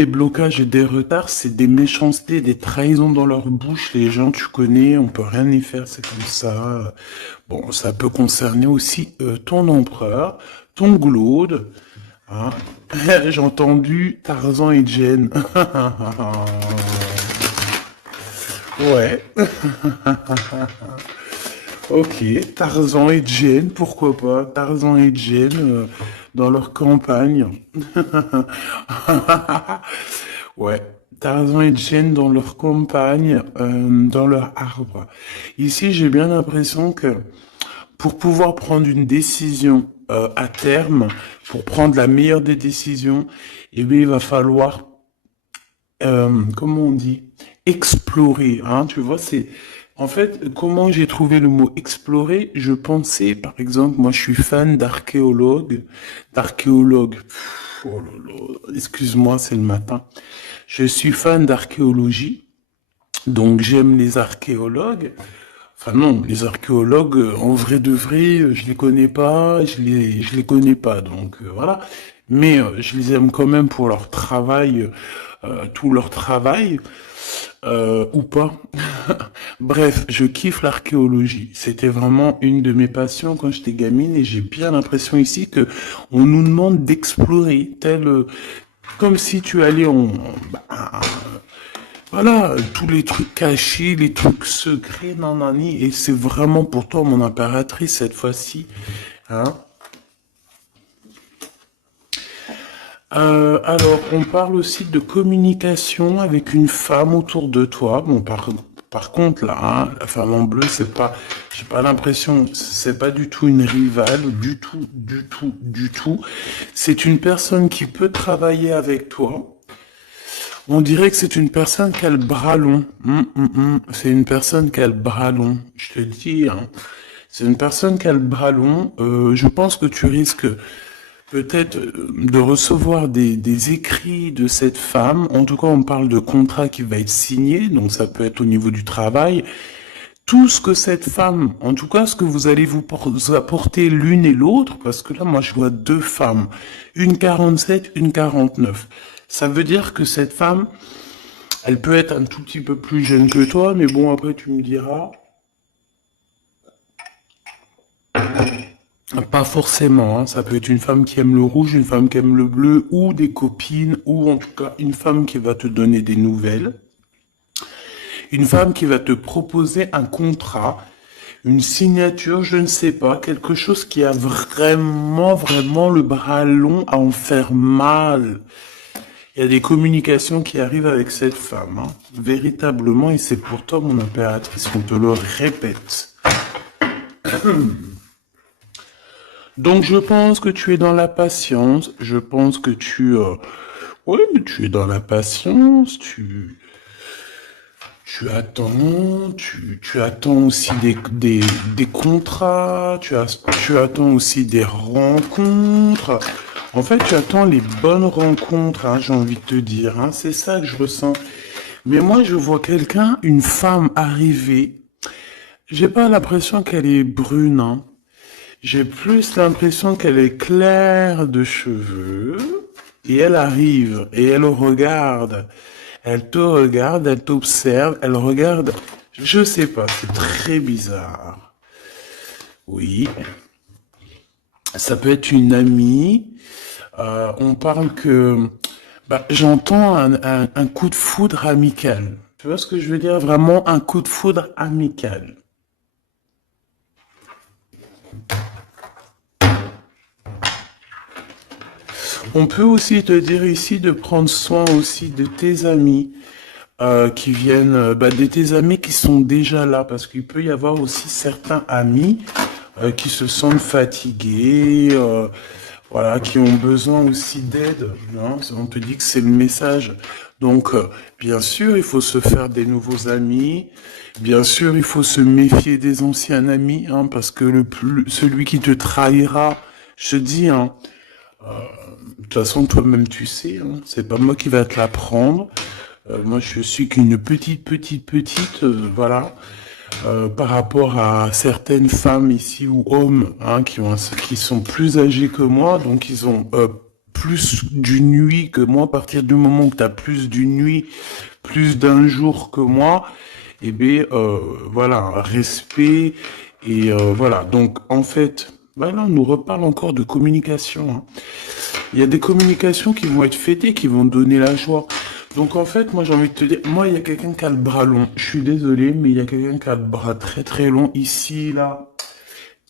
Des blocages et des retards, c'est des méchancetés, des trahisons dans leur bouche. Les gens, tu connais, on peut rien y faire, c'est comme ça. Bon, ça peut concerner aussi ton empereur, ton glaude. Hein. J'ai entendu Tarzan et Jen. Ouais, ok. Tarzan et Jen, pourquoi pas? Tarzan et Jen dans leur campagne. Ouais. Tarzan et Jen dans leur campagne, dans leur arbre. Ici, j'ai bien l'impression que pour pouvoir prendre une décision à terme, pour prendre la meilleure des décisions, eh bien, il va falloir, comment on dit, explorer. Hein, tu vois, c'est en fait comment j'ai trouvé le mot explorer. Je pensais, par exemple, moi, je suis fan d'archéologue. Oh là là, excuse-moi, c'est le matin. Je suis fan d'archéologie, donc j'aime les archéologues. Enfin non, les archéologues, en vrai de vrai, je les connais pas, je les connais pas, donc voilà. Mais je les aime quand même pour leur travail, tout leur travail, ou pas. Bref, je kiffe l'archéologie. C'était vraiment une de mes passions quand j'étais gamine et j'ai bien l'impression ici que on nous demande d'explorer, comme si tu allais bah, voilà, tous les trucs cachés, les trucs secrets, nanani, et c'est vraiment pour toi mon impératrice cette fois-ci. Hein. Alors, on parle aussi de communication avec une femme autour de toi. Bon, par contre, là, hein, la femme en bleu, c'est pas, j'ai pas l'impression, c'est pas du tout une rivale, du tout, du tout, du tout. C'est une personne qui peut travailler avec toi. On dirait que c'est une personne qui a le bras long. C'est une personne qui a le bras long. Je te le dis, hein. C'est une personne qui a le bras long. Je pense que tu risques peut-être de recevoir des écrits de cette femme. En tout cas, on parle de contrat qui va être signé, donc ça peut être au niveau du travail. Tout ce que cette femme, en tout cas ce que vous allez vous apporter l'une et l'autre, parce que là, moi, je vois deux femmes, une 47, une 49. Ça veut dire que cette femme, elle peut être un tout petit peu plus jeune que toi, mais bon, après, tu me diras, pas forcément, hein. Ça peut être une femme qui aime le rouge, une femme qui aime le bleu, ou des copines, ou en tout cas une femme qui va te donner des nouvelles, une femme qui va te proposer un contrat, une signature, je ne sais pas, quelque chose qui a vraiment, vraiment le bras long à en faire mal. Il y a des communications qui arrivent avec cette femme, hein, véritablement, et c'est pour toi, mon impératrice, qu'on te le répète. Donc je pense que tu es dans la patience, je pense que ouais, tu es dans la patience, tu attends, tu attends aussi des contrats, tu attends aussi des rencontres. En fait, tu attends les bonnes rencontres, hein, j'ai envie de te dire, hein, c'est ça que je ressens. Mais moi, je vois quelqu'un, une femme arriver. J'ai pas l'impression qu'elle est brune, hein. J'ai plus l'impression qu'elle est claire de cheveux. Et elle arrive et elle regarde. Elle te regarde, elle t'observe, elle regarde. Je sais pas, c'est très bizarre. Oui, ça peut être une amie. On parle que bah, j'entends un coup de foudre amical. Tu vois ce que je veux dire? Vraiment un coup de foudre amical. On peut aussi te dire ici de prendre soin aussi de tes amis qui viennent, de tes amis qui sont déjà là, parce qu'il peut y avoir aussi certains amis qui se sentent fatigués, voilà, qui ont besoin aussi d'aide. Hein. On te dit que c'est le message. Donc, bien sûr, il faut se faire des nouveaux amis. Bien sûr, il faut se méfier des anciens amis, hein, parce que celui qui te trahira, je te dis, hein, de toute façon, toi-même, tu sais, hein, c'est pas moi qui va te l'apprendre. Moi, je suis qu'une petite, voilà, par rapport à certaines femmes ici ou hommes, hein, qui sont plus âgés que moi, donc ils ont plus d'une nuit que moi, à partir du moment où tu as plus d'une nuit, plus d'un jour que moi, eh bien, voilà, respect, et voilà. Donc, en fait, voilà, on nous reparle encore de communication, hein. Il y a des communications qui vont être fêtées, qui vont donner la joie. Donc en fait, moi j'ai envie de te dire, moi il y a quelqu'un qui a le bras long. Je suis désolé, mais il y a quelqu'un qui a le bras très très long ici, là.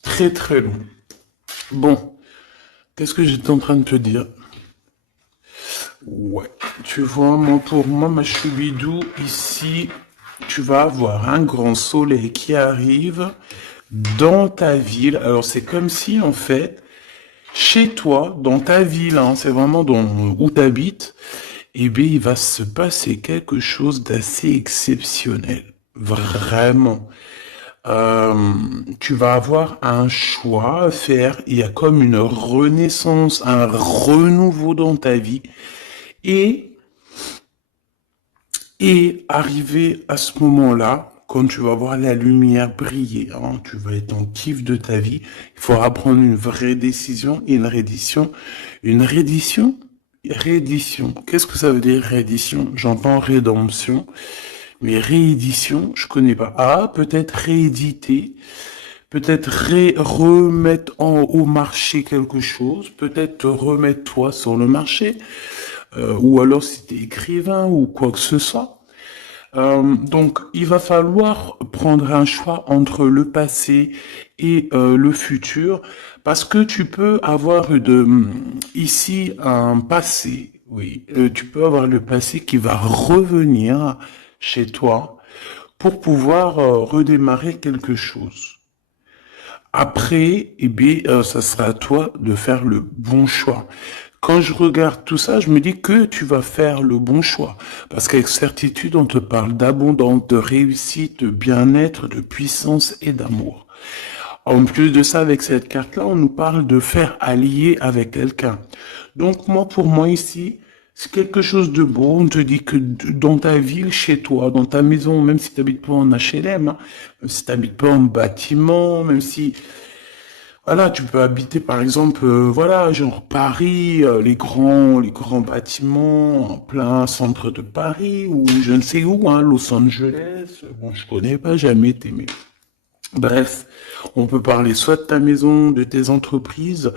Très très long. Bon, qu'est-ce que j'étais en train de te dire? Ouais, tu vois, moi pour moi, ma choubidou, ici, tu vas avoir un grand soleil qui arrive dans ta ville. Alors c'est comme si en fait, chez toi, dans ta ville, hein, c'est vraiment dans où tu habites, eh bien, il va se passer quelque chose d'assez exceptionnel. Vraiment. Euh, Tu vas avoir un choix à faire. Il y a comme une renaissance, un renouveau dans ta vie. Et, et arrivé à ce moment-là, quand tu vas voir la lumière briller, hein, tu vas être en kiff de ta vie, il faudra prendre une vraie décision et une reddition. Une reddition? Réédition. Qu'est-ce que ça veut dire réédition? J'entends rédemption, mais réédition, je connais pas. Ah, peut-être rééditer, peut-être remettre au marché quelque chose, peut-être te remettre toi sur le marché, ou alors si t'es écrivain ou quoi que ce soit. Donc, il va falloir prendre un choix entre le passé et le futur, parce que tu peux avoir ici un passé, oui, tu peux avoir le passé qui va revenir chez toi pour pouvoir redémarrer quelque chose. Après, eh bien, ça sera à toi de faire le bon choix. Quand je regarde tout ça, je me dis que tu vas faire le bon choix. Parce qu'avec certitude, on te parle d'abondance, de réussite, de bien-être, de puissance et d'amour. En plus de ça, avec cette carte-là, on nous parle de faire allier avec quelqu'un. Donc moi, pour moi ici, c'est quelque chose de beau. On te dit que dans ta ville, chez toi, dans ta maison, même si tu n'habites pas en HLM, hein, même si tu n'habites pas en bâtiment, même si voilà, tu peux habiter par exemple, voilà, genre Paris, les grands bâtiments en plein centre de Paris ou je ne sais où, hein, Los Angeles. Bon, je connais pas, jamais été, mais bref, on peut parler soit de ta maison, de tes entreprises,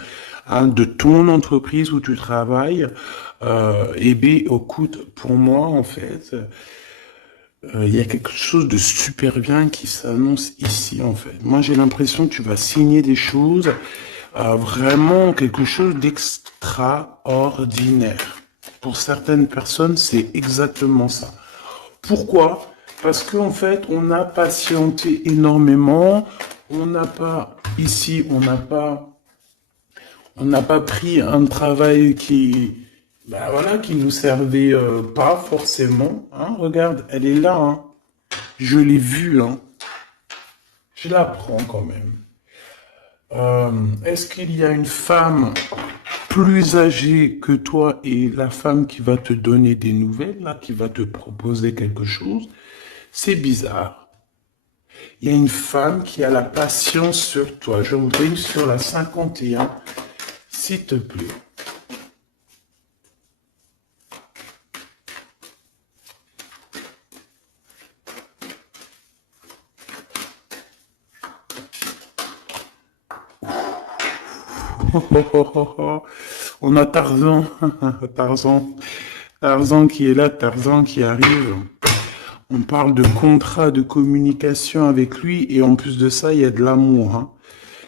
hein, de ton entreprise où tu travailles. Et bien, écoute, pour moi, en fait, il y a quelque chose de super bien qui s'annonce ici, en fait. Moi, j'ai l'impression que tu vas signer des choses, vraiment quelque chose d'extraordinaire. Pour certaines personnes, c'est exactement ça. Pourquoi? Parce qu'en fait, on a patienté énormément. On n'a pas, ici, on n'a pas pris un travail qui, bah voilà, qui nous servait pas forcément. Hein, regarde, elle est là. Hein. Je l'ai vue. Hein. Je la prends quand même. Est-ce qu'il y a une femme plus âgée que toi et la femme qui va te donner des nouvelles, là, qui va te proposer quelque chose? C'est bizarre. Il y a une femme qui a la patience sur toi. Je brille sur la 51, s'il te plaît. On a Tarzan, Tarzan, Tarzan qui est là, Tarzan qui arrive. On parle de contrat de communication avec lui et en plus de ça, il y a de l'amour. Hein.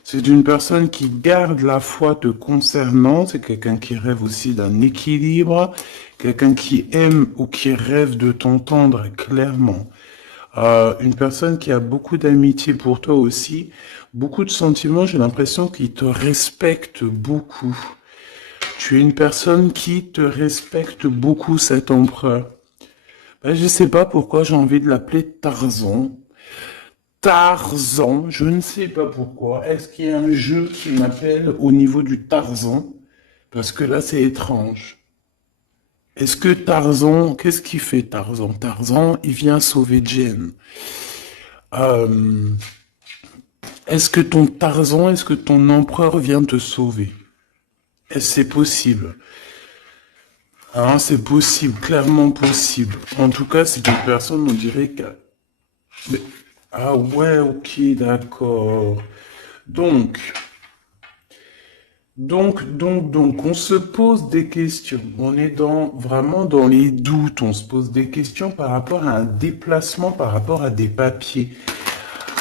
C'est une personne qui garde la foi te concernant, c'est quelqu'un qui rêve aussi d'un équilibre, quelqu'un qui aime ou qui rêve de t'entendre clairement. Une personne qui a beaucoup d'amitié pour toi aussi, beaucoup de sentiments, j'ai l'impression qu'il te respecte beaucoup. Tu es une personne qui te respecte beaucoup, cet empereur. Ben, je sais pas pourquoi j'ai envie de l'appeler Tarzan. Tarzan, je ne sais pas pourquoi. Est-ce qu'il y a un jeu qui m'appelle au niveau du Tarzan? Parce que là, c'est étrange. Est-ce que Tarzan, qu'est-ce qu'il fait Tarzan? Tarzan, il vient sauver Jen. Euh, est-ce que ton empereur vient te sauver? Est-ce que c'est possible? Hein, c'est possible, clairement possible. En tout cas, c'est une personne, on dirait que... mais- Ah ouais, ok, d'accord. Donc, donc, on se pose des questions. On est vraiment dans les doutes. On se pose des questions par rapport à un déplacement, par rapport à des papiers.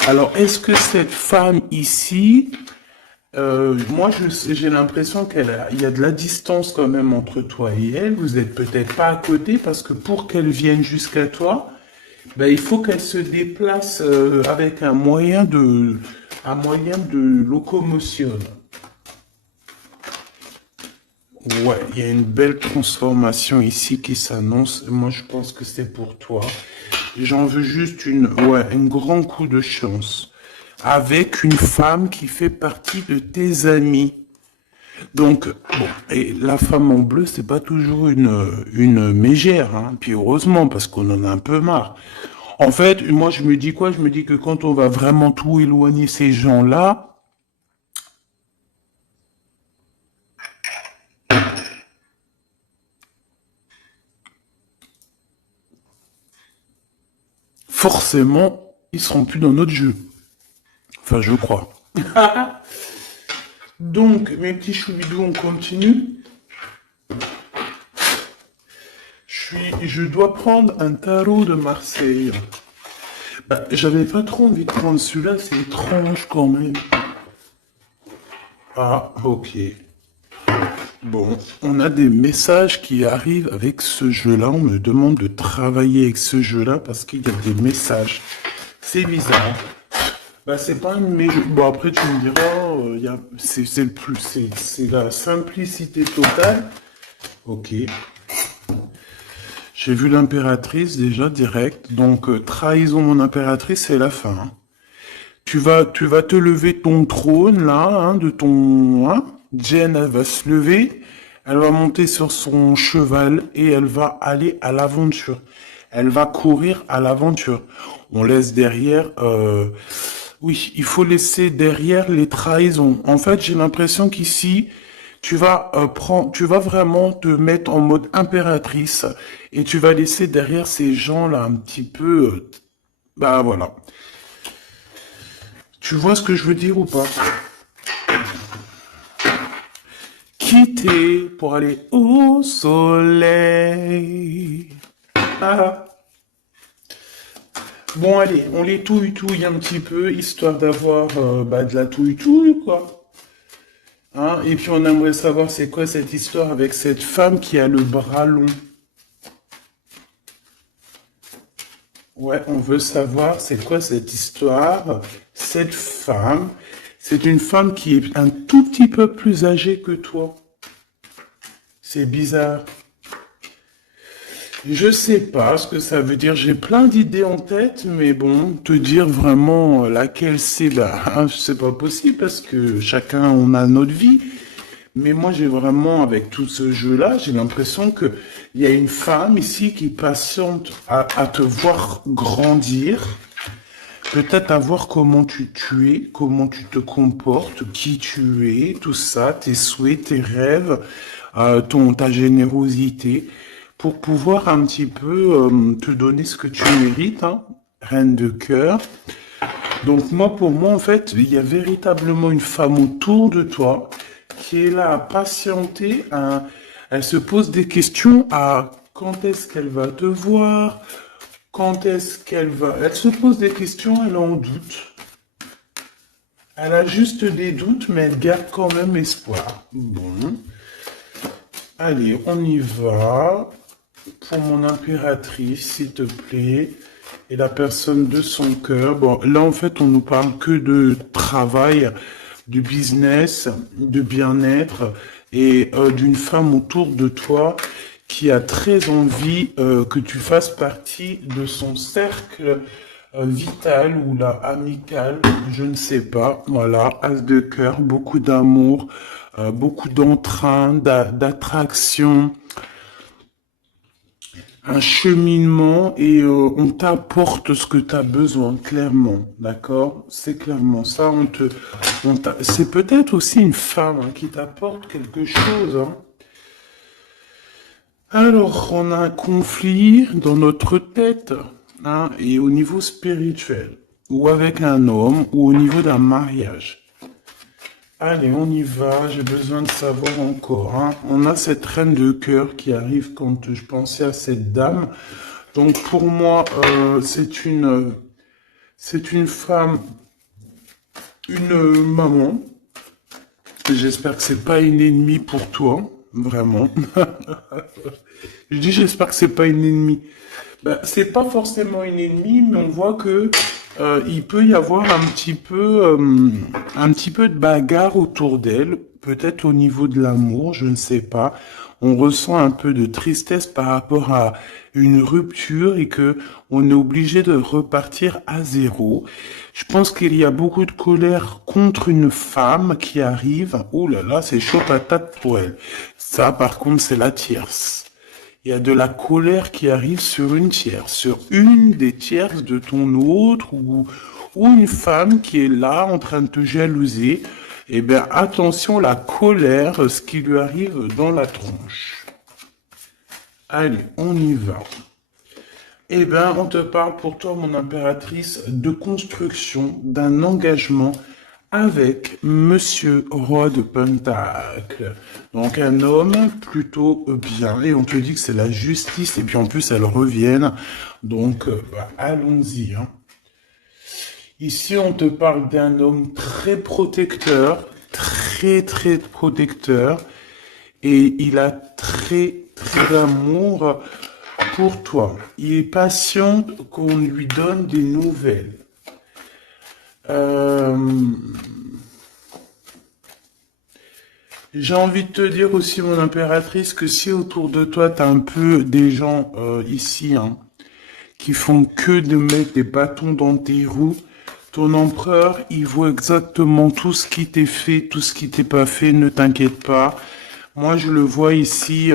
Alors, est-ce que cette femme ici, moi, j'ai l'impression il y a de la distance quand même entre toi et elle. Vous êtes peut-être pas à côté parce que pour qu'elle vienne jusqu'à toi, ben, il faut qu'elle se déplace avec un moyen de locomotion. Ouais, il y a une belle transformation ici qui s'annonce. Moi, je pense que c'est pour toi. J'en veux juste un grand coup de chance. Avec une femme qui fait partie de tes amis. Donc, bon, et la femme en bleu, c'est pas toujours une mégère, hein. Puis heureusement, parce qu'on en a un peu marre. En fait, moi, je me dis quoi? Je me dis que quand on va vraiment tout éloigner ces gens-là, forcément, ils seront plus dans notre jeu. Enfin, je crois. Donc, mes petits choubidous, on continue. Je dois prendre un tarot de Marseille. Bah, j'avais pas trop envie de prendre celui-là, c'est étrange quand même. Ah, ok. Bon, on a des messages qui arrivent avec ce jeu-là. On me demande de travailler avec ce jeu-là parce qu'il y a des messages. C'est bizarre. Bah, c'est pas un mais bon, après, tu me diras, c'est le plus, c'est la simplicité totale. Ok. J'ai vu l'impératrice déjà direct. Donc, trahison mon impératrice, c'est la fin, hein. Tu vas te lever de ton trône, là, hein, de ton, hein. Jen, elle va se lever. Elle va monter sur son cheval et elle va aller à l'aventure. Elle va courir à l'aventure. On laisse derrière, oui, il faut laisser derrière les trahisons. En fait, j'ai l'impression qu'ici, tu vas vraiment te mettre en mode impératrice et tu vas laisser derrière ces gens-là un petit peu, bah voilà. Tu vois ce que je veux dire ou pas? Quitter pour aller au soleil. Ah. Bon, allez, on les touille-touille un petit peu, histoire d'avoir de la touille-touille, quoi. Hein, et puis on aimerait savoir c'est quoi cette histoire avec cette femme qui a le bras long. Ouais, on veut savoir c'est quoi cette histoire. Cette femme, c'est une femme qui est un tout petit peu plus âgée que toi. C'est bizarre. Je sais pas ce que ça veut dire. J'ai plein d'idées en tête, mais bon, te dire vraiment laquelle c'est, bah, hein, c'est pas possible parce que chacun on a notre vie. Mais moi, j'ai vraiment, avec tout ce jeu-là, j'ai l'impression que il y a une femme ici qui patiente à te voir grandir, peut-être à voir comment tu es, comment tu te comportes, qui tu es, tout ça, tes souhaits, tes rêves, ta générosité, pour pouvoir un petit peu te donner ce que tu mérites, hein, reine de cœur. Donc moi, pour moi, en fait, il y a véritablement une femme autour de toi qui est là à patienter. Elle se pose des questions à quand est-ce qu'elle va te voir, quand est-ce qu'elle va... Elle se pose des questions, elle en doute. Elle a juste des doutes, mais elle garde quand même espoir. Bon, allez, on y va. Pour mon impératrice, s'il te plaît. Et la personne de son cœur. Bon, là, en fait, on nous parle que de travail, du business, de bien-être et d'une femme autour de toi qui a très envie que tu fasses partie de son cercle vital ou là amical, je ne sais pas. Voilà, as de cœur, beaucoup d'amour, beaucoup d'entrain, d'attraction, un cheminement et on t'apporte ce que tu as besoin, clairement, d'accord? C'est clairement ça, c'est peut-être aussi une femme hein, qui t'apporte quelque chose, hein. Alors, on a un conflit dans notre tête, hein, et au niveau spirituel, ou avec un homme, ou au niveau d'un mariage. Allez, on y va, j'ai besoin de savoir encore, hein. On a cette reine de cœur qui arrive quand je pensais à cette dame. Donc pour moi, c'est une femme, une maman. J'espère que c'est pas une ennemie pour toi, vraiment. Je dis j'espère que c'est pas une ennemie. Ben, c'est pas forcément une ennemie, mais on voit que il peut y avoir un petit peu de bagarre autour d'elle, peut-être au niveau de l'amour, je ne sais pas. On ressent un peu de tristesse par rapport à une rupture et que on est obligé de repartir à zéro. Je pense qu'il y a beaucoup de colère contre une femme qui arrive. Oh là là, c'est chaud patate pour elle. Ça, par contre, c'est la tierce. Il y a de la colère qui arrive sur une tierce, sur une des tierces de ton autre ou une femme qui est là en train de te jalouser. Eh bien, attention, la colère, ce qui lui arrive dans la tronche. Allez, on y va. Eh bien, on te parle pour toi, mon impératrice, de construction, d'un engagement avec Monsieur Roi de Pentacle. Donc un homme plutôt bien. Et on te dit que c'est la justice. Et puis en plus, elle revient. Donc, bah, allons-y, hein. Ici, on te parle d'un homme très protecteur. Très, très protecteur. Et il a très, très d'amour pour toi. Il est patient qu'on lui donne des nouvelles. Euh, J'ai envie de te dire aussi, mon impératrice, que si autour de toi, t'as un peu des gens ici, hein, qui font que de mettre des bâtons dans tes roues, ton empereur, il voit exactement tout ce qui t'est fait, tout ce qui t'est pas fait, ne t'inquiète pas. Moi, je le vois ici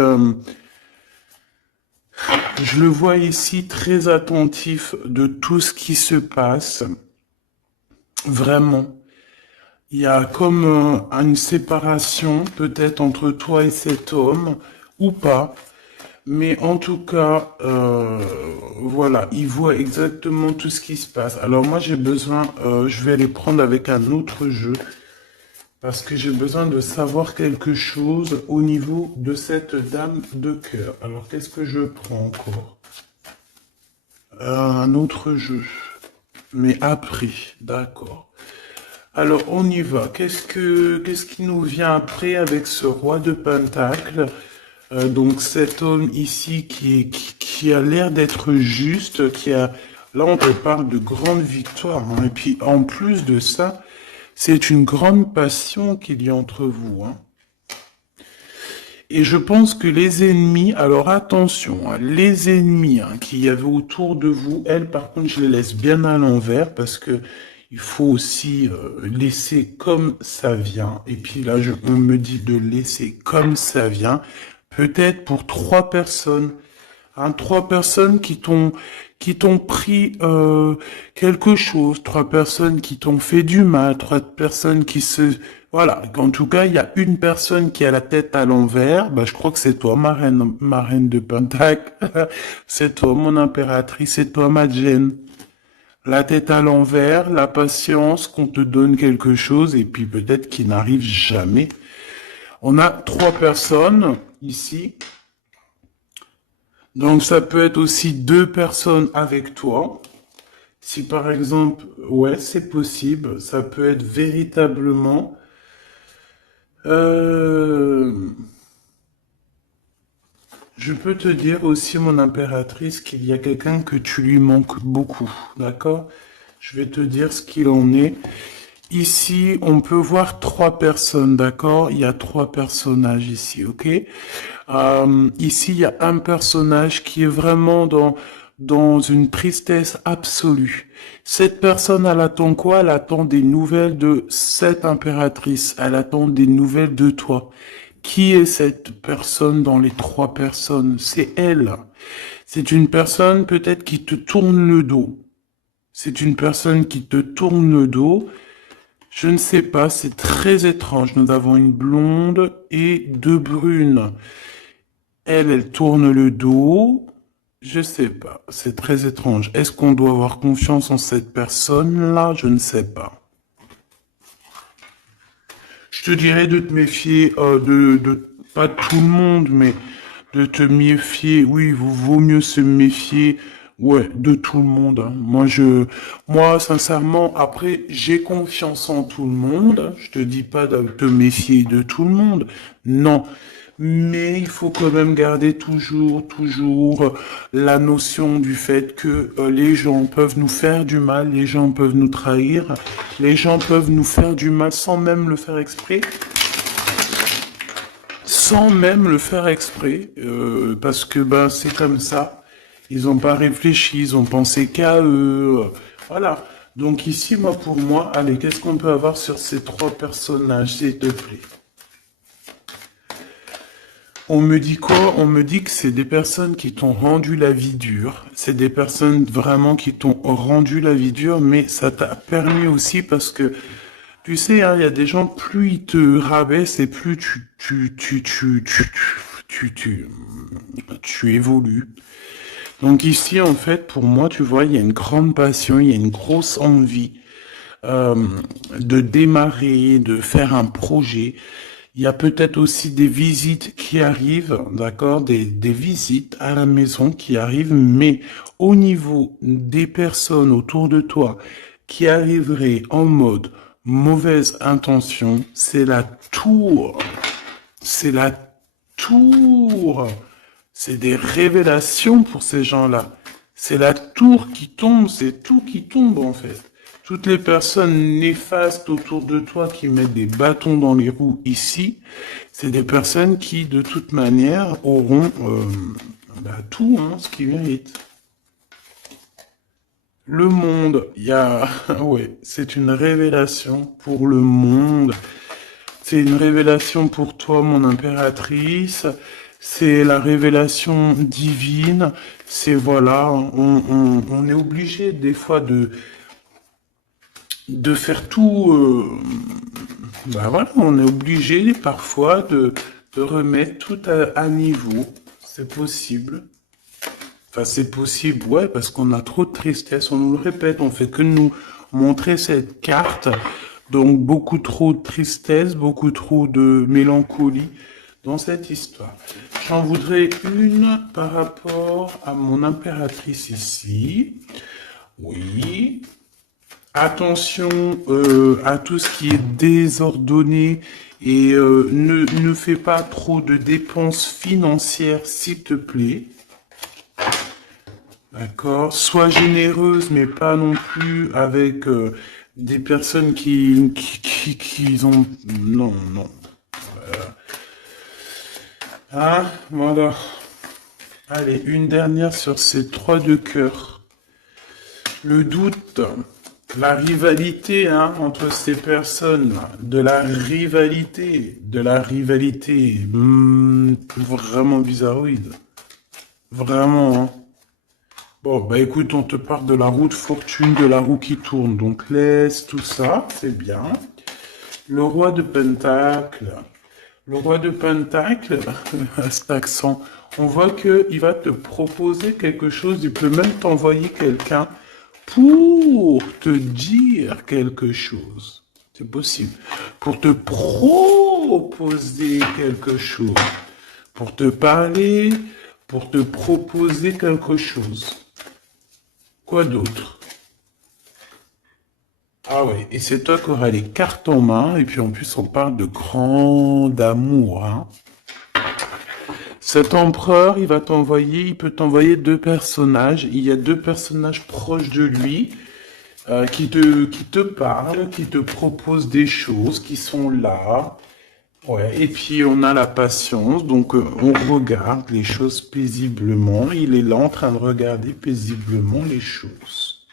très attentif de tout ce qui se passe. Vraiment. Il y a comme une séparation peut-être entre toi et cet homme, ou pas. Mais en tout cas, voilà, il voit exactement tout ce qui se passe. Alors moi, j'ai besoin, je vais aller prendre avec un autre jeu, parce que j'ai besoin de savoir quelque chose au niveau de cette dame de cœur. Alors, qu'est-ce que je prends encore? Un autre jeu, mais après, d'accord. Alors, on y va. Qu'est-ce qui nous vient après avec ce roi de Pentacle? Donc, cet homme ici qui a l'air d'être juste, là, on te parle de grande victoire, hein. Et puis, en plus de ça, c'est une grande passion qu'il y a entre vous, hein. Et je pense que les ennemis, alors attention, hein, les ennemis qu'il y avait autour de vous, elles, par contre, je les laisse bien à l'envers parce que il faut aussi laisser comme ça vient. Et puis là, on me dit de laisser comme ça vient. Peut-être pour 3 personnes. Hein, 3 personnes qui t'ont pris quelque chose, 3 personnes qui t'ont fait du mal, 3 personnes qui se... Voilà, en tout cas, il y a une personne qui a la tête à l'envers, bah, je crois que c'est toi, ma reine de Pentacle, c'est toi, mon impératrice, c'est toi, ma Jane. La tête à l'envers, la patience, qu'on te donne quelque chose, et puis peut-être qu'il n'arrive jamais. On a 3 personnes ici. Donc ça peut être aussi 2 personnes avec toi. Si par exemple, ouais, c'est possible, ça peut être véritablement... Euh, je peux te dire aussi, mon impératrice, qu'il y a quelqu'un que tu lui manques beaucoup, d'accord? Je vais te dire ce qu'il en est. Ici, on peut voir 3 personnes, d'accord? Il y a 3 personnages ici, ok? Ici, il y a un personnage qui est vraiment dans une tristesse absolue. Cette personne, elle attend quoi? Elle attend des nouvelles de cette impératrice. Elle attend des nouvelles de toi. Qui est cette personne dans les 3 personnes? C'est elle. C'est une personne peut-être qui te tourne le dos. C'est une personne qui te tourne le dos. Je ne sais pas, c'est très étrange. Nous avons une blonde et 2 brunes. Elle tourne le dos. Je sais pas. C'est très étrange. Est-ce qu'on doit avoir confiance en cette personne-là? Je ne sais pas. Je te dirais de te méfier pas tout le monde, mais de te méfier. Oui, vaut mieux se méfier, ouais, de tout le monde, hein. Moi, sincèrement, après, j'ai confiance en tout le monde, hein. Je te dis pas de te méfier de tout le monde, non. Mais il faut quand même garder toujours la notion du fait que les gens peuvent nous faire du mal, les gens peuvent nous trahir, les gens peuvent nous faire du mal sans même le faire exprès, parce que ben c'est comme ça. Ils n'ont pas réfléchi, ils ont pensé qu'à eux, voilà. Donc ici, pour moi, allez, qu'est-ce qu'on peut avoir sur ces trois personnages, s'il te plaît? On me dit quoi? On me dit que c'est des personnes qui t'ont rendu la vie dure. C'est des personnes vraiment qui t'ont rendu la vie dure, mais ça t'a permis aussi parce que, tu sais, hein, il y a des gens, plus ils te rabaissent et plus tu évolues. Donc ici, en fait, pour moi, tu vois, il y a une grande passion, il y a une grosse envie euh, de démarrer, de faire un projet. Il y a peut-être aussi des visites qui arrivent, d'accord, des visites à la maison qui arrivent, mais au niveau des personnes autour de toi qui arriveraient en mode mauvaise intention, c'est la tour. C'est la tour. C'est des révélations pour ces gens-là. C'est la tour qui tombe, c'est tout qui tombe en fait. Toutes les personnes néfastes autour de toi qui mettent des bâtons dans les roues ici, c'est des personnes qui de toute manière auront tout, hein, ce qu'ils méritent. Le monde, il y a, ouais, c'est une révélation pour le monde. C'est une révélation pour toi, mon impératrice. C'est la révélation divine. C'est voilà, on est obligé des fois de faire tout. Bah voilà, on est obligé parfois de remettre tout à niveau. C'est possible. Enfin, c'est possible, ouais, parce qu'on a trop de tristesse. On nous le répète, on fait que nous montrer cette carte. Donc, beaucoup trop de tristesse, beaucoup trop de mélancolie dans cette histoire. J'en voudrais une par rapport à mon impératrice ici. Oui. Attention à tout ce qui est désordonné et ne fais pas trop de dépenses financières, s'il te plaît. D'accord. Sois généreuse, mais pas non plus avec des personnes qui ont... Non, non. Ah, voilà. Allez, une dernière sur ces trois de cœur. Le doute, la rivalité entre ces personnes, de la rivalité, vraiment bizarroïde. Vraiment, hein. Bon, bah écoute, on te parle de la roue de fortune, de la roue qui tourne. Donc laisse tout ça, c'est bien. Le roi de Pentacle. Le roi de Pentacle, à cet accent, on voit qu'il va te proposer quelque chose. Il peut même t'envoyer quelqu'un pour te dire quelque chose. C'est possible. Pour te proposer quelque chose. Pour te parler, pour te proposer quelque chose. Quoi d'autre? Ah ouais, et c'est toi qui auras les cartes en main, et puis en plus on parle de grand amour, hein. Cet empereur, il peut t'envoyer deux personnages. Il y a deux personnages proches de lui qui te parlent, qui te proposent des choses, qui sont là. Ouais, et puis on a la patience, donc on regarde les choses paisiblement. Il est là en train de regarder paisiblement les choses.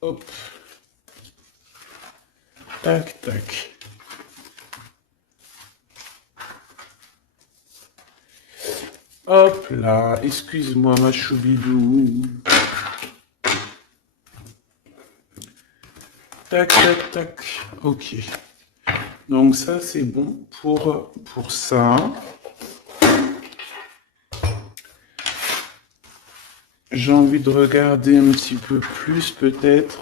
Hop, tac, tac. Hop là, excuse-moi ma choubidou. Tac, tac, tac. Ok. Donc ça c'est bon pour ça. J'ai envie de regarder un petit peu plus peut-être.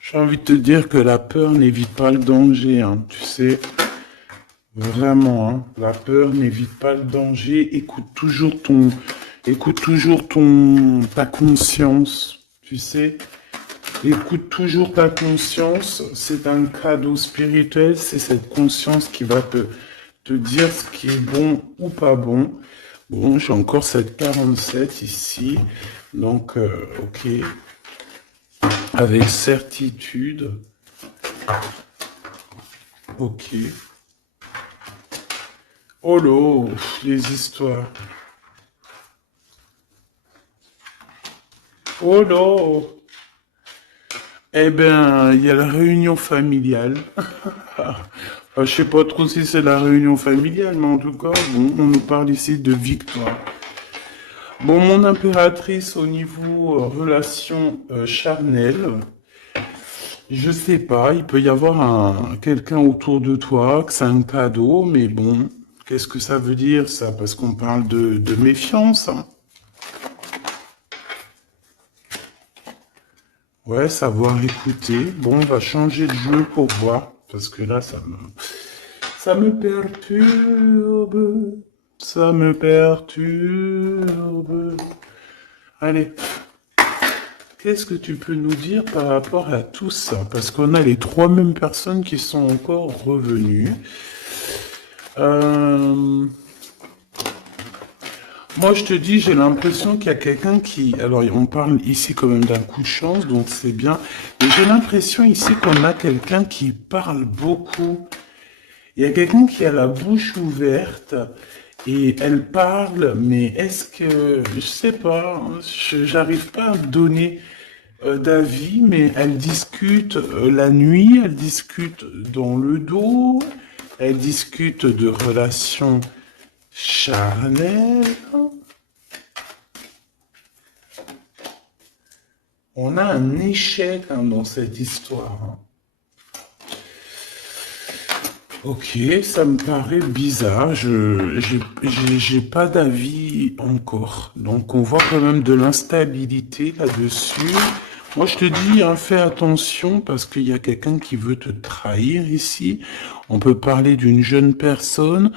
J'ai envie de te dire que la peur n'évite pas le danger, hein, tu sais. Vraiment, hein, la peur n'évite pas le danger. Écoute toujours ta conscience, tu sais. Écoute toujours ta conscience. C'est un cadeau spirituel. C'est cette conscience qui va te dire ce qui est bon ou pas bon. Bon, j'ai encore cette 47 ici. Donc, ok. Avec certitude. Ok. Oh là, les histoires. Oh là. Eh ben, il y a la réunion familiale. Je sais pas trop si c'est la réunion familiale, mais en tout cas, bon, on nous parle ici de victoire. Bon, mon impératrice au niveau relation charnelle, je sais pas, il peut y avoir quelqu'un autour de toi, que c'est un cadeau, mais bon, qu'est-ce que ça veut dire ça? Parce qu'on parle de méfiance, hein. Ouais, savoir écouter. Bon, on va changer de jeu pour voir, parce que là, ça me perturbe, ça me perturbe. Allez, qu'est-ce que tu peux nous dire par rapport à tout ça? Parce qu'on a les trois mêmes personnes qui sont encore revenues. Moi, je te dis, j'ai l'impression qu'il y a quelqu'un qui... Alors, on parle ici quand même d'un coup de chance, donc c'est bien. Mais j'ai l'impression ici qu'on a quelqu'un qui parle beaucoup. Il y a quelqu'un qui a la bouche ouverte et elle parle, mais est-ce que... Je sais pas, hein, j'arrive pas à me donner d'avis, mais elle discute la nuit, elle discute dans le dos, elle discute de relations charnel. On a un échec hein, dans cette histoire. Hein. Ok, ça me paraît bizarre. J'ai pas d'avis encore. Donc on voit quand même de l'instabilité là-dessus. Moi je te dis, hein, fais attention parce qu'il y a quelqu'un qui veut te trahir ici. On peut parler d'une jeune personne,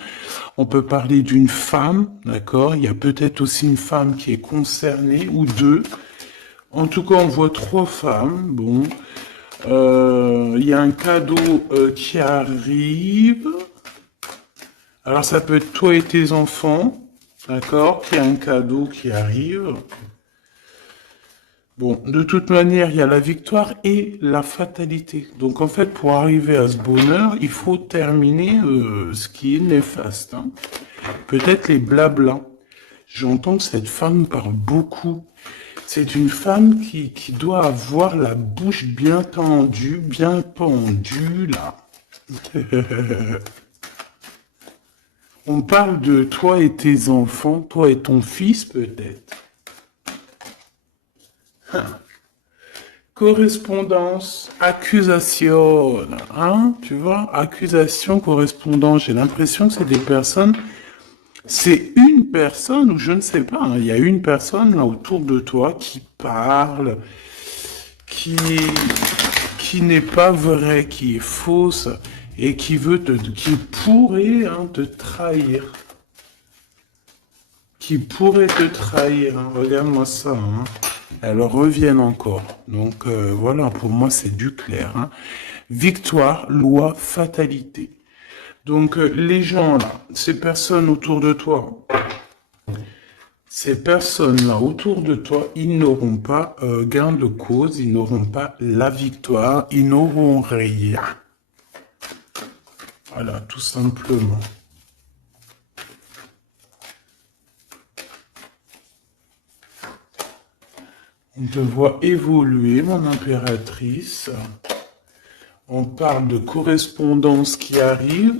on peut parler d'une femme, d'accord? Il y a peut-être aussi une femme qui est concernée ou deux. En tout cas, on voit trois femmes. Bon, il y a un cadeau qui arrive. Alors ça peut être toi et tes enfants, d'accord? Il y a un cadeau qui arrive. Bon, de toute manière, il y a la victoire et la fatalité. Donc en fait, pour arriver à ce bonheur, il faut terminer ce qui est néfaste. Hein. Peut-être les blablas. J'entends que cette femme parle beaucoup. C'est une femme qui doit avoir la bouche bien tendue, bien pendue, là. On parle de toi et tes enfants, toi et ton fils peut-être. Correspondance, accusation, hein, tu vois, accusation, correspondance. J'ai l'impression que c'est des personnes, c'est une personne ou je ne sais pas. Hein, il y a une personne là autour de toi qui parle, qui qui n'est pas vraie, qui est fausse et qui qui pourrait hein, te trahir. Qui pourrait te trahir. Hein. Regarde-moi ça. Hein. Elles reviennent encore. Donc voilà, pour moi c'est du clair. Hein. Victoire, loi, fatalité. Donc les gens là, ces personnes autour de toi, ces personnes-là autour de toi, ils n'auront pas gain de cause, ils n'auront pas la victoire, ils n'auront rien. Voilà, tout simplement. On te voit évoluer, mon impératrice. On parle de correspondance qui arrive,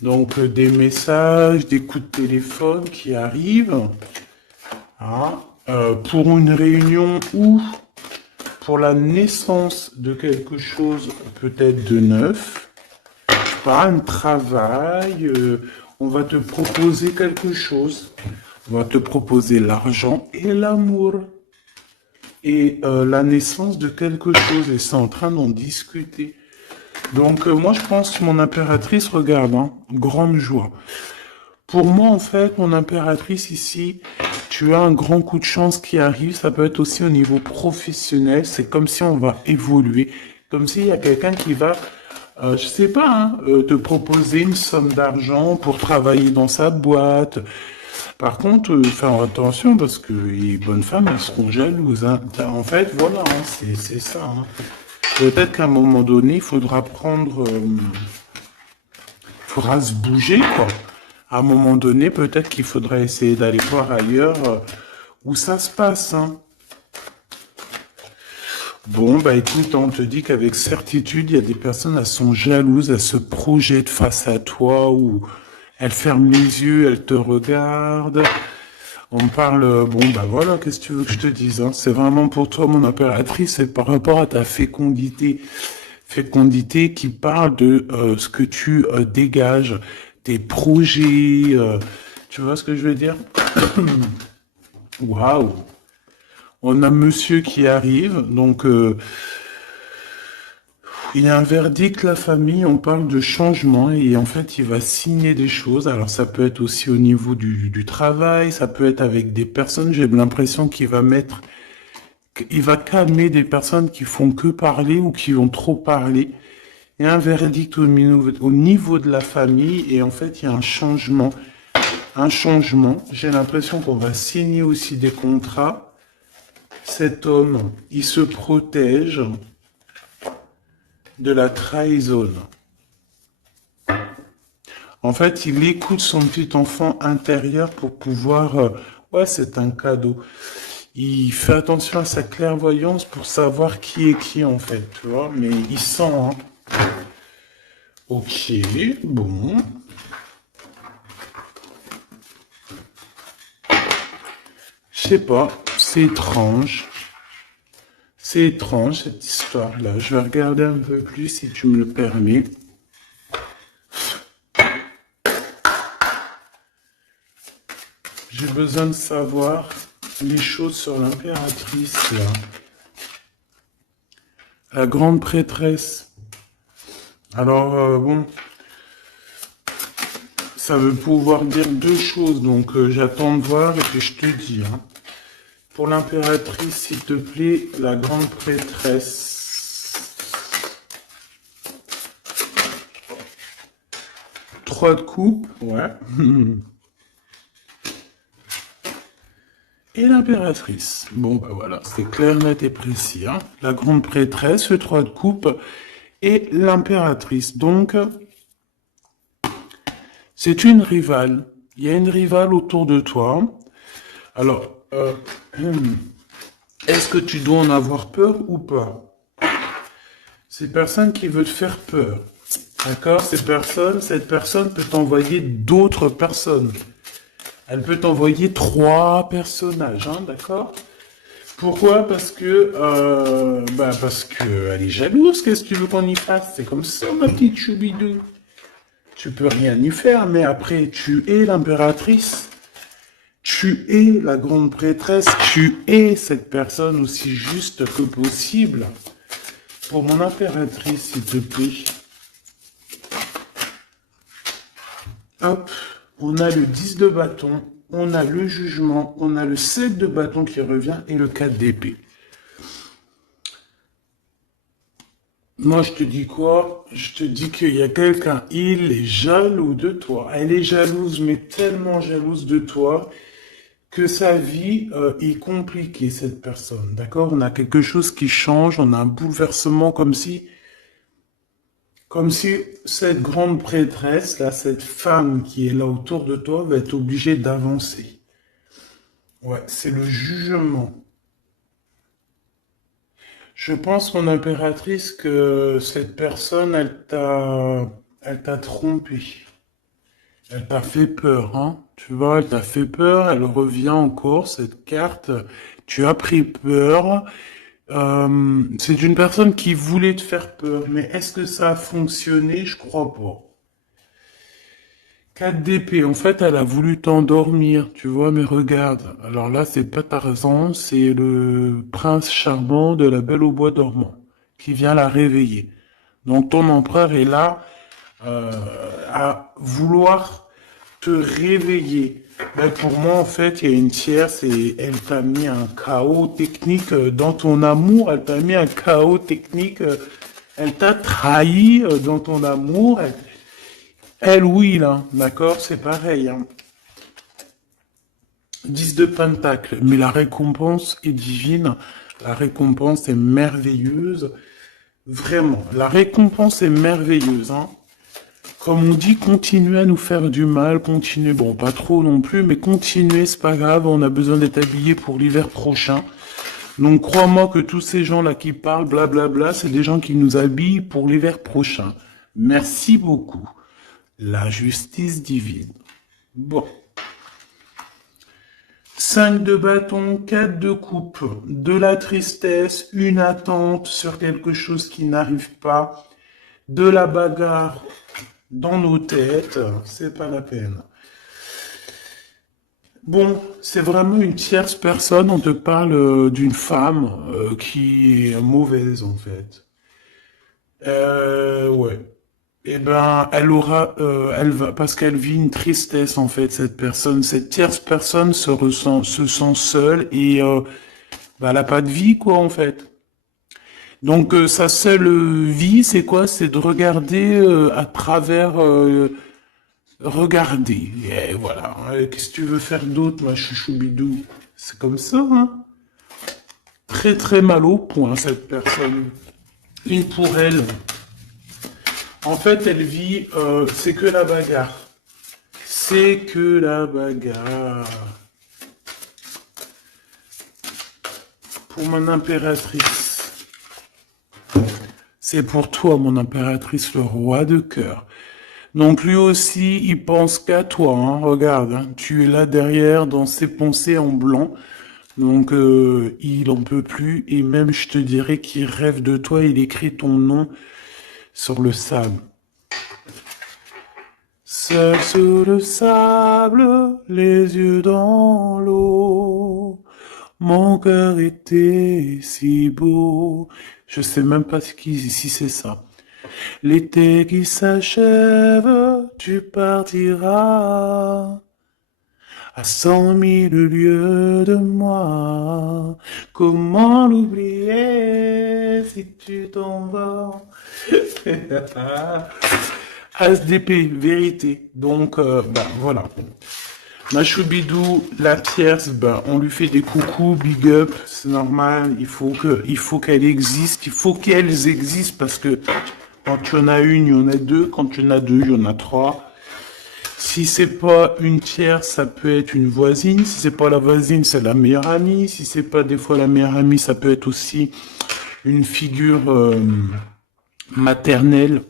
donc des messages, des coups de téléphone qui arrivent. Hein, pour une réunion où pour la naissance de quelque chose peut-être de neuf, pas un travail, on va te proposer quelque chose. On va te proposer l'argent et l'amour. Et la naissance de quelque chose. Et c'est en train d'en discuter. Donc moi je pense, mon impératrice, regarde, hein, grande joie. Pour moi en fait, mon impératrice ici, tu as un grand coup de chance qui arrive. Ça peut être aussi au niveau professionnel. C'est comme si on va évoluer. Comme s'il y a quelqu'un qui va je sais pas, hein, te proposer une somme d'argent pour travailler dans sa boîte. Par contre, faire attention parce que les bonnes femmes, elles seront jalouses. Hein. En fait, voilà, hein, c'est ça. Hein. Peut-être qu'à un moment donné, il faudra faudra se bouger, quoi. À un moment donné, peut-être qu'il faudra essayer d'aller voir ailleurs où ça se passe. Hein. Bon, bah écoute, on te dit qu'avec certitude, il y a des personnes, elles sont jalouses, elles se projettent face à toi ou elles ferment les yeux, elles te regardent. On me parle, bon, bah voilà, qu'est-ce que tu veux que je te dise, hein? C'est vraiment pour toi, mon impératrice, c'est par rapport à ta fécondité. Fécondité qui parle de ce que tu dégages, tes projets, tu vois ce que je veux dire? Waouh! On a monsieur qui arrive, donc il y a un verdict, la famille, on parle de changement et en fait il va signer des choses. Alors ça peut être aussi au niveau du travail, ça peut être avec des personnes, j'ai l'impression il va calmer des personnes qui font que parler ou qui vont trop parler. Il y a un verdict au niveau de la famille et en fait il y a un changement. Un changement, j'ai l'impression qu'on va signer aussi des contrats. Cet homme, il se protège de la trahison. En fait, il écoute son petit enfant intérieur pour pouvoir... ouais, c'est un cadeau. Il fait attention à sa clairvoyance pour savoir qui est qui, en fait, tu vois. Mais il sent, hein. Ok, bon. Je sais pas, c'est étrange. C'est étrange, cette histoire-là. Je vais regarder un peu plus, si tu me le permets. J'ai besoin de savoir les choses sur l'impératrice, là. La grande prêtresse. Alors, bon, ça veut pouvoir dire deux choses, donc j'attends de voir et puis je te dis. Hein. Pour l'impératrice, s'il te plaît, la grande prêtresse. 3 de coupe, ouais. Et l'impératrice. Bon, bah voilà, c'est clair, net et précis. Hein. La grande prêtresse, le 3 de coupe et l'impératrice. Donc, c'est une rivale. Il y a une rivale autour de toi. Alors, est-ce que tu dois en avoir peur ou pas? Ces personnes qui veulent te faire peur. D'accord? Cette personne peut t'envoyer d'autres personnes. Elle peut t'envoyer 3 personnages, hein, d'accord? Pourquoi? Parce que elle est jalouse. Qu'est-ce que tu veux qu'on y fasse? C'est comme ça, ma petite choubidou. Tu peux rien y faire, mais après, tu es l'impératrice. Tu es la grande prêtresse. Tu es cette personne aussi juste que possible. Pour mon impératrice, s'il te plaît. Hop. On a le 10 de bâton, on a le jugement, on a le 7 de bâton qui revient et le 4 d'épée. Moi, je te dis quoi? Je te dis qu'il y a quelqu'un, il est jaloux de toi. Elle est jalouse, mais tellement jalouse de toi que sa vie est compliquée, cette personne. D'accord? On a quelque chose qui change, on a un bouleversement comme si cette grande prêtresse, là, cette femme qui est là autour de toi, va être obligée d'avancer. Ouais, c'est le jugement. Je pense, mon impératrice, que cette personne, elle t'a trompé. Elle t'a fait peur, hein. Tu vois, elle t'a fait peur, elle revient encore, cette carte. Tu as pris peur. C'est une personne qui voulait te faire peur, mais est-ce que ça a fonctionné? Je crois pas. 4 d'épée, en fait, elle a voulu t'endormir, tu vois, mais regarde. Alors là, c'est pas Tarzan, c'est le prince charmant de la Belle au bois dormant, qui vient la réveiller. Donc ton empereur est là euh, à vouloir te réveiller. Ben, pour moi, en fait, il y a une tierce et elle t'a mis un chaos technique dans ton amour. Elle t'a mis un chaos technique. Elle t'a trahi dans ton amour. Elle, oui, là, d'accord, c'est pareil. Hein. 10 de pentacle, mais la récompense est divine. La récompense est merveilleuse. Vraiment, la récompense est merveilleuse. Hein. Comme on dit, continuez à nous faire du mal, continuez, bon, pas trop non plus, mais continuez, c'est pas grave, on a besoin d'être habillés pour l'hiver prochain. Donc crois-moi que tous ces gens-là qui parlent, blablabla, c'est des gens qui nous habillent pour l'hiver prochain. Merci beaucoup. La justice divine. Bon. 5 de bâton, 4 de coupe, de la tristesse, une attente sur quelque chose qui n'arrive pas, de la bagarre dans nos têtes, c'est pas la peine. Bon, c'est vraiment une tierce personne, on te parle d'une femme qui est mauvaise en fait. Ouais. Eh ben, elle va, parce qu'elle vit une tristesse en fait, cette personne, cette tierce personne se sent seule et bah, elle a pas de vie quoi en fait. Donc sa seule vie, c'est quoi? C'est de regarder à travers, regarder. Et voilà. Qu'est-ce que tu veux faire d'autre, ma chouchoubidou? C'est comme ça, hein? Très très mal au point cette personne. Une pour elle. En fait, elle vit, c'est que la bagarre. C'est que la bagarre. Pour mon impératrice. C'est pour toi, mon impératrice, le roi de cœur. Donc lui aussi, il pense qu'à toi. Hein. Regarde, hein, tu es là derrière dans ses pensées en blanc. Donc il en peut plus. Et même, je te dirais qu'il rêve de toi. Il écrit ton nom sur le sable. Seul sur le sable, les yeux dans l'eau. Mon cœur était si beau. Je sais même pas si c'est ça. L'été qui s'achève, tu partiras à 100 000 lieues de moi. Comment l'oublier si tu t'en vas? As d'épée, vérité. Donc, bah, voilà. Machoubidou, la tierce, ben, on lui fait des coucous, big up, c'est normal, il faut qu'elle existe, il faut qu'elles existent parce que quand tu en as une, il y en a deux, quand tu en as deux, il y en a trois. Si c'est pas une tierce, ça peut être une voisine, si c'est pas la voisine, c'est la meilleure amie, si c'est pas des fois la meilleure amie, ça peut être aussi une figure maternelle.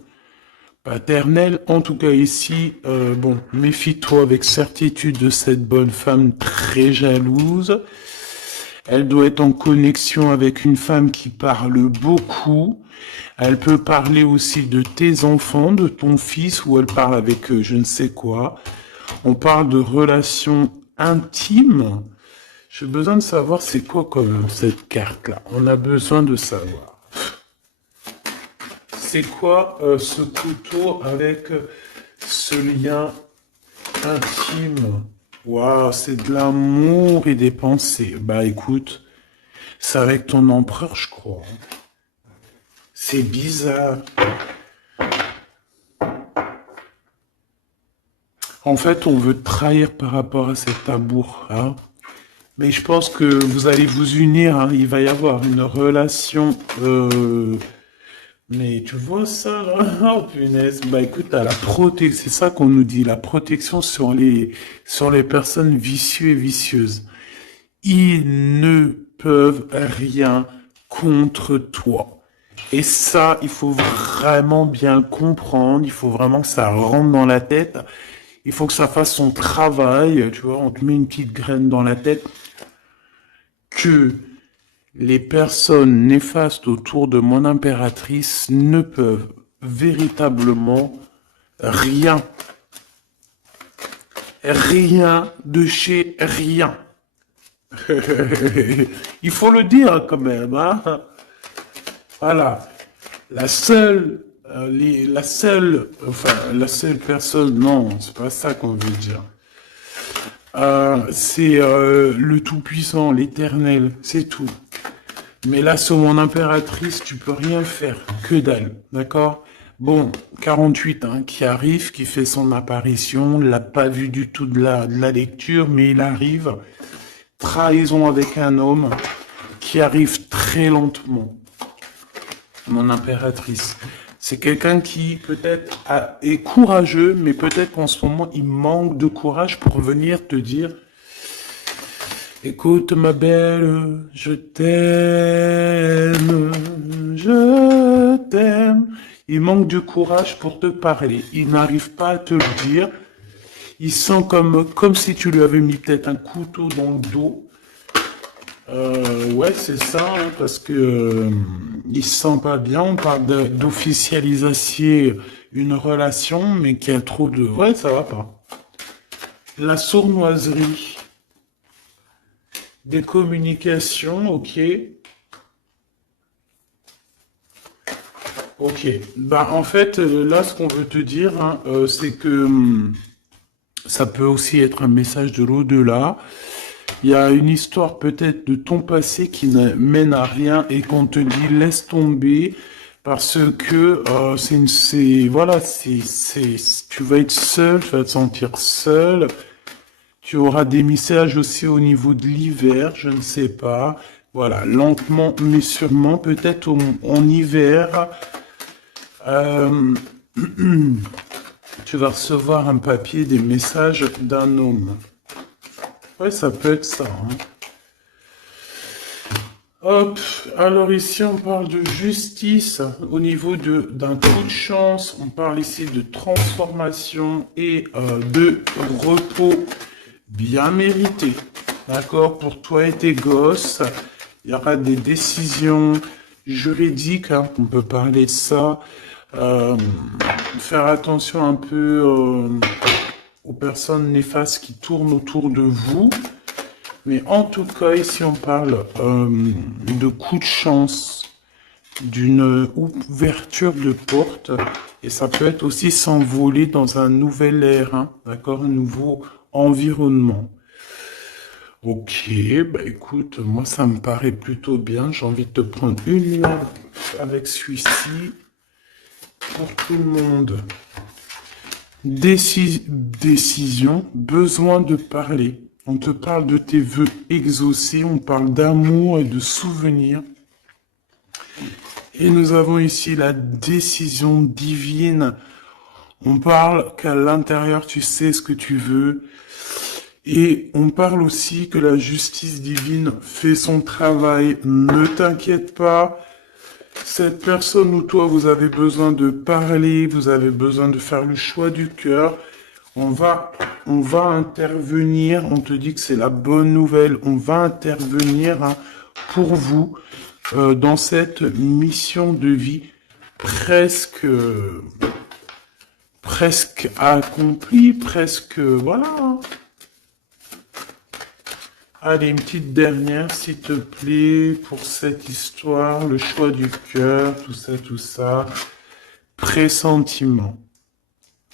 Paternelle, en tout cas ici, bon, méfie-toi avec certitude de cette bonne femme très jalouse. Elle doit être en connexion avec une femme qui parle beaucoup. Elle peut parler aussi de tes enfants, de ton fils, ou elle parle avec je ne sais quoi. On parle de relations intimes. J'ai besoin de savoir c'est quoi comme cette carte-là. On a besoin de savoir. C'est quoi ce couteau avec ce lien intime? Waouh, c'est de l'amour et des pensées. Bah écoute, c'est avec ton empereur, je crois. C'est bizarre. En fait, on veut te trahir par rapport à cet amour. Hein. Mais je pense que vous allez vous unir. Hein. Il va y avoir une relation... Mais tu vois ça là? Oh punaise. Bah écoute, t'as la protection, c'est ça qu'on nous dit, la protection sur les personnes vicieuses et vicieuses. Ils ne peuvent rien contre toi. Et ça, il faut vraiment bien comprendre, il faut vraiment que ça rentre dans la tête. Il faut que ça fasse son travail, tu vois, on te met une petite graine dans la tête que Les personnes néfastes autour de mon impératrice ne peuvent véritablement rien. Rien de chez rien. Il faut le dire quand même, hein. Voilà. La seule personne, non, c'est pas ça qu'on veut dire. C'est le Tout-Puissant, l'Éternel, c'est tout. Mais là, sur mon impératrice, tu peux rien faire, que dalle, d'accord? Bon, 48, hein, qui arrive, qui fait son apparition, l'a pas vu du tout de la lecture, mais il arrive. Trahison avec un homme qui arrive très lentement. Mon impératrice. C'est quelqu'un qui peut-être est courageux, mais peut-être qu'en ce moment, il manque de courage pour venir te dire écoute ma belle, je t'aime, je t'aime. Il manque de courage pour te parler. Il n'arrive pas à te le dire. Il sent comme si tu lui avais mis peut-être un couteau dans le dos. Ouais, c'est ça, hein, parce que il se sent pas bien. On parle d'officialiser une relation, mais qu'il y a trop de... Ouais, ça va pas. La sournoiserie. Des communications, ok. Ok. Bah, en fait, là, ce qu'on veut te dire, hein, c'est que ça peut aussi être un message de l'au-delà. Il y a une histoire peut-être de ton passé qui ne mène à rien et qu'on te dit laisse tomber parce que tu vas être seul, tu vas te sentir seul. Tu auras des messages aussi au niveau de l'hiver, je ne sais pas. Voilà, lentement mais sûrement, peut-être en hiver, euh, tu vas recevoir un papier, des messages d'un homme. Ouais, ça peut être ça, hein. Hop, alors ici on parle de justice au niveau d'un coup de chance, on parle ici de transformation et de repos bien mérité. D'accord, pour toi et tes gosses, il y aura des décisions juridiques, hein, on peut parler de ça. Faire attention un peu aux personnes néfastes qui tournent autour de vous. Mais en tout cas, ici, on parle de coup de chance, d'une ouverture de porte. Et ça peut être aussi s'envoler dans un nouvel air, hein, d'accord, un nouveau environnement. Ok, bah écoute, moi, ça me paraît plutôt bien. J'ai envie de te prendre une lampe avec celui-ci pour tout le monde. Décision, besoin de parler. On te parle de tes vœux exaucés, on parle d'amour et de souvenirs. Et nous avons ici la décision divine. On parle qu'à l'intérieur, tu sais ce que tu veux. Et on parle aussi que la justice divine fait son travail. Ne t'inquiète pas. Cette personne ou toi, vous avez besoin de parler, vous avez besoin de faire le choix du cœur. On va intervenir, on te dit que c'est la bonne nouvelle, on va intervenir, hein, pour vous dans cette mission de vie presque accomplie, presque, voilà, hein. Allez, une petite dernière, s'il te plaît, pour cette histoire, le choix du cœur, tout ça. Pressentiment.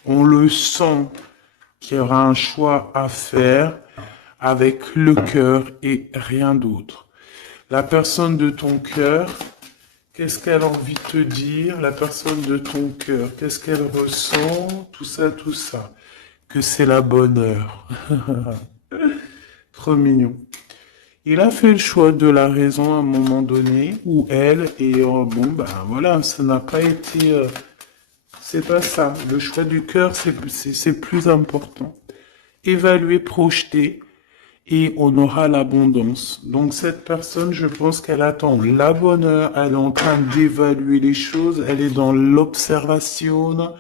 On le sent qu'il y aura un choix à faire avec le cœur et rien d'autre. La personne de ton cœur, qu'est-ce qu'elle a envie de te dire? La personne de ton cœur, qu'est-ce qu'elle ressent? Tout ça. Que c'est la bonne heure. Trop mignon. Il a fait le choix de la raison à un moment donné, ou elle, et bon, ben voilà, ça n'a pas été... c'est pas ça. Le choix du cœur, c'est plus important. Évaluer, projeter, et on aura l'abondance. Donc cette personne, je pense qu'elle attend la bonne heure, elle est en train d'évaluer les choses, elle est dans l'observation,